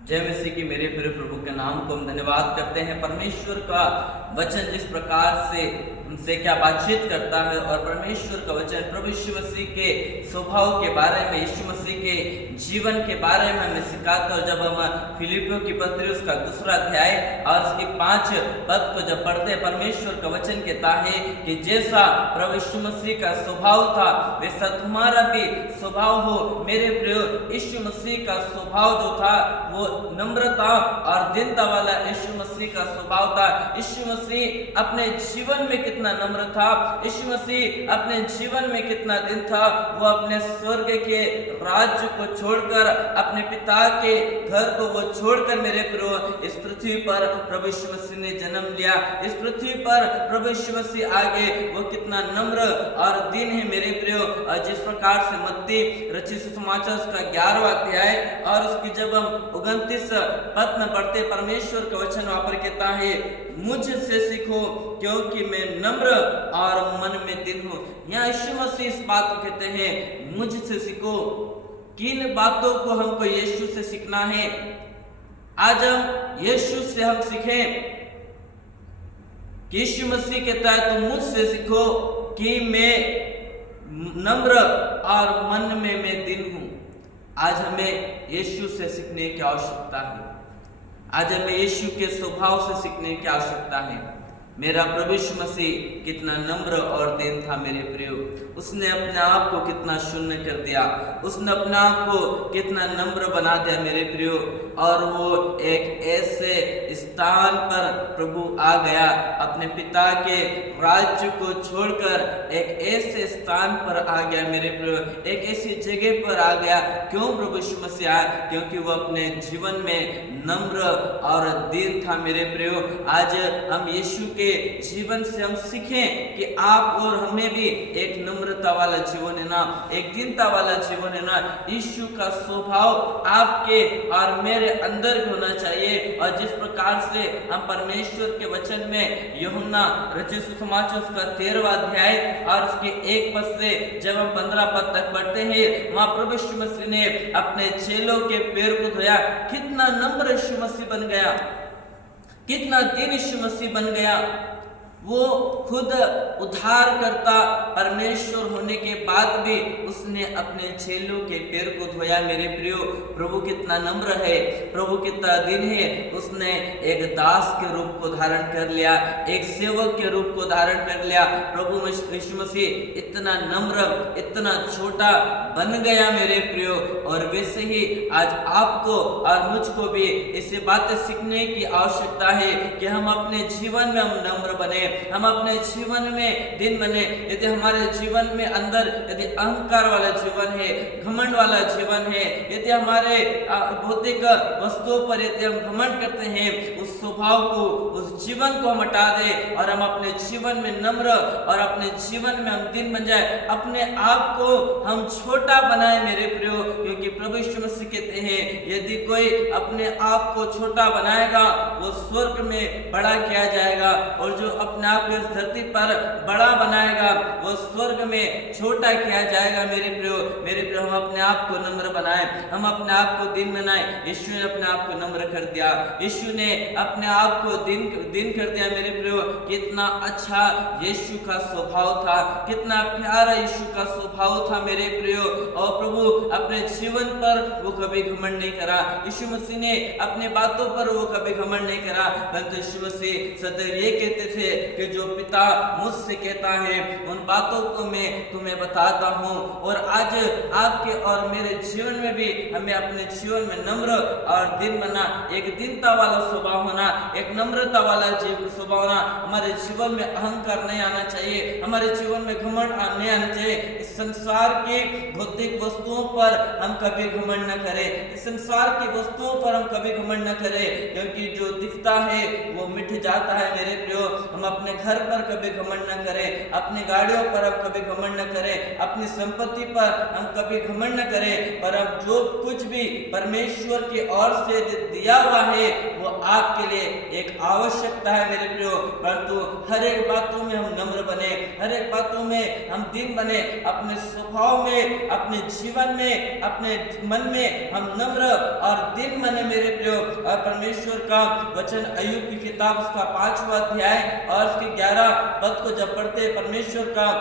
जय मसीह की मेरे प्रिय प्रभु के नाम को हम धन्यवाद करते हैं। परमेश्वर का वचन जिस प्रकार से हमसे क्या बातचीत करता है और परमेश्वर का वचन प्रभु यीशु मसीह के स्वभाव के बारे में, यीशु मसीह के जीवन के बारे में हमें सिखाता है। जब हम फिलिपियों की पत्री उसका 2 अध्याय और उसकी 5 पद को जब पढ़ते हैं, परमेश्वर का वचन कहता है कि जैसा प्रभु यीशु मसीह का स्वभाव था वैसा तुम्हारा भी स्वभाव हो। मेरे प्रिय, यीशु मसीह का स्वभाव जो था वो नम्रता और दीनता वाला यीशु मसीह का स्वभाव था। यीशु मसीह अपने जीवन में कितना नम्र था, यीशु मसीह अपने जीवन में कितना दिन था। वो अपने स्वर्ग के राज्य को छोड़कर, अपने पिता के घर को वो छोड़कर मेरे प्रियो इस पृथ्वी पर प्रभु यीशु मसीह ने जन्म लिया। इस पृथ्वी पर प्रभु यीशु मसीह आगे वो कितना नम्र और दीन है मेरे प्रियो। और जिस प्रकार से मत्ती रचित सुसमाचार उसका 11वां अध्याय और उसकी जब हम 29 पद में पढ़ते, परमेश्वर का वचन वहां पर कहता है, मुझसे सीखो क्योंकि मैं नम्र और मन में दीन हूं। यहाँ यीशु मसीह इस बात को कहते हैं, मुझसे सीखो। किन बातों को हमको यीशु से सीखना है? आज हम यीशु से हम सीखें कि यीशु मसीह कहता है तुम मुझसे सीखो कि मैं नम्र और मन में मैं दीन हूं। आज हमें यीशु से सीखने की आवश्यकता है। आज हमें यीशु के स्वभाव से सीखने की आवश्यकता है। मेरा प्रभु यीशु मसीह कितना नम्र और दीन था मेरे प्रियो। उसने अपने आप को कितना शून्य कर दिया, उसने अपने आप को कितना नम्र बना दिया मेरे प्रियो। और वो एक ऐसे स्थान पर प्रभु आ गया, अपने पिता के राज्य को छोड़कर एक ऐसे स्थान पर आ गया मेरे प्रियो, एक ऐसी जगह पर आ गया। क्यों प्रभु यीशु मसीह आया? क्योंकि वो अपने जीवन में नम्र और दीन था मेरे प्रियो। आज हम यीशु के जीवन से हम सीखें कि आप और हमें भी एक नम्रता वाला जीवन है ना, एक दीनता वाला जीवन है ना। यीशु का स्वभाव आपके और मेरे अंदर भी होना चाहिए। और जिस प्रकार से हम परमेश्वर के वचन में यूहन्ना रचित सुसमाचार उसका 13वां अध्याय और उसके 1 पद से जब हम 15 पद तक पढ़ते हैं, वहां प्रभु यीशु मसीह ने अपने चेलों के पैर को धोया। कितना नम्र यीशु मसीह बन गया, कितना दीन यीशु मसीह बन गया। वो खुद उद्धारकर्ता परमेश्वर होने के बाद भी उसने अपने चेलों के पैर को धोया मेरे प्रियो। प्रभु कितना नम्र है, प्रभु कितना दीन है। उसने एक दास के रूप को धारण कर लिया, एक सेवक के रूप को धारण कर लिया। प्रभु यीशु मसीह इतना नम्र, इतना छोटा बन गया मेरे प्रियो। और वैसे ही आज आपको और मुझको भी ऐसी बातें सीखने की आवश्यकता है कि हम अपने जीवन में हम नम्र बने, हम अपने जीवन में दिन बने। यदि हमारे जीवन में अंदर यदि अहंकार वाला जीवन है, घमंड वाला जीवन है, यदि हमारे भौतिक वस्तुओं पर यदि हम घमंड करते हैं, उस स्वभाव को, उस जीवन को हम हटा दें और हम अपने जीवन में नम्र और अपने जीवन में हम दिन बन जाए, अपने आप को हम छोटा बनाए मेरे प्रियो। क्योंकि प्रभु यीशु मसीह कहते हैं, यदि कोई अपने आप को छोटा बनाएगा वो स्वर्ग में बड़ा किया जाएगा, और जो अपने आप को इस धरती पर बड़ा बनाएगा वो स्वर्ग में छोटा किया जाएगा मेरे प्रियो। मेरे प्रियो, हम अपने आप को नम्र बनाएं, हम अपने आप को दीन बनाएं। यीशु ने अपने आप को नम्र कर दिया, यीशु ने अपने आप को दीन कर दिया मेरे प्रियो। कितना अच्छा यीशु का स्वभाव था, कितना प्यारा यीशु का स्वभाव था मेरे प्रियो। और प्रभु अपने जीवन पर वो कभी घमंड नहीं करा, यीशु मसीह ने अपने बातों पर वो कभी घमंड नहीं करा, परंतु यीशु मसीह सदैव ये कहते थे कि जो पिता मुझसे कहता है उन बातों को मैं तुम्हें बताता हूँ। और आज आपके और मेरे जीवन में भी हमें अपने जीवन में नम्र और दीन बनना, एक दीनता वाला स्वभाव होना, एक नम्रता वाला स्वभाव होना। हमारे जीवन में अहंकार नहीं आना चाहिए, हमारे जीवन में घमंड नहीं आना चाहिए। इस संसार की भौतिक वस्तुओं पर हम कभी घमंड न करें, इस संसार की वस्तुओं पर हम कभी घमंड न करें, क्योंकि जो दिखता है वो मिट जाता है मेरे प्रियो। हम अपने घर पर कभी घमंड न करें, अपनी गाड़ियों पर हम कभी घमंड न करें, अपनी संपत्ति पर हम कभी घमंड न करें। पर अब जो कुछ भी परमेश्वर की ओर से दिया हुआ है वो आपके लिए एक आवश्यकता है मेरे प्रियो। परंतु हर एक बातों में हम नम्र बने, हर एक बातों में हम दीन बने, अपने स्वभाव में, अपने जीवन में, अपने मन में हम नम्र और दीन बने मेरे प्रियो। और परमेश्वर का वचन अय्यूब की किताब उसका 5वां अध्याय और उसके 11 पद को जब पढ़ते हैं, परमेश्वर का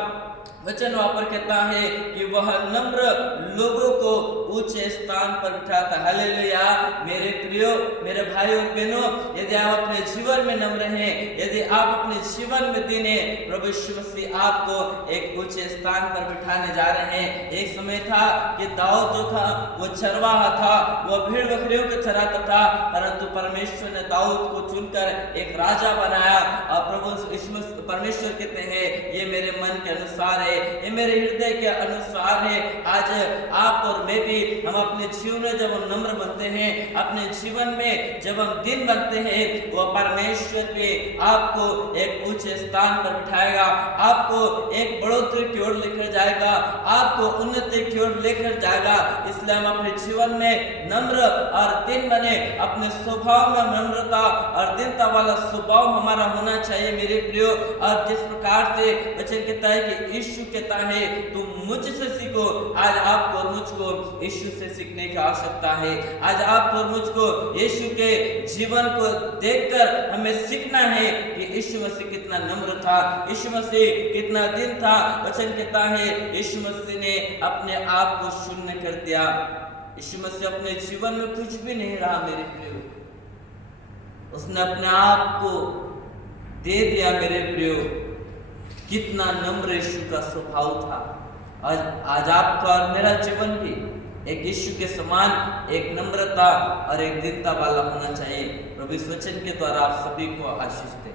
वचन वहां पर कहता है कि वह नम्र लोगों को ऊंचे स्थान पर बिठाता। हालेलुया। मेरे प्रियो, मेरे भाई और बहनों, यदि आप अपने जीवन में नम्र हैं, यदि आप अपने जीवन में दीन हैं, प्रभु यीशु मसीह आपको एक ऊंचे स्थान पर बिठाने जा रहे हैं। एक समय था कि दाऊद जो था वो चरवाहा था, वो भेड़ बकरियों को चराता था, परंतु परमेश्वर ने दाऊद को चुनकर एक राजा बनाया। और प्रभु यीशु परमेश्वर कहते हैं ये मेरे मन के अनुसार है, ये मेरे हृदय के अनुसार है। आज आप और मैं भी, हम अपने जीवन में जब हम नम्र बनते हैं, अपने जीवन में जब हम दिन बनते हैं, वो परमेश्वर भी आपको एक ऊंचे स्थान पर बिठाएगा, आपको एक बढ़ोतरी की ओर लेकर जाएगा, आपको उन्नति की ओर लेकर जाएगा। इसलिए हम अपने जीवन में नम्र और दिन बने, अपने स्वभाव में नम्रता और दीनता वाला स्वभाव हमारा होना चाहिए मेरे प्रियो। और जिस प्रकार से वचन कहता है कि यीशु कहता है तुम मुझसे सीखो, आज आपको और मुझको यीशु से सीखने की आवश्यकता है। आज आपको और मुझको यीशु के जीवन को देखकर हमें सीखना है कि यीशु मसीह कितना नम्र था, यीशु मसीह कितना दीन था। वचन कहता है यीशु मसीह ने अपने आप को शून्य कर दिया। यीशु मसीह अपने जीवन में कुछ भी नहीं रहा मेरे प्रियो, उसने अपने आप को दे दिया मेरे प्रियो। कितना नम्र यीशु का स्वभाव था। आज आपका और मेरा जीवन भी एक यीशु के समान एक नम्रता और एक दीनता वाला होना चाहिए। प्रभु इस वचन के द्वारा आप सभी को आशीष दे।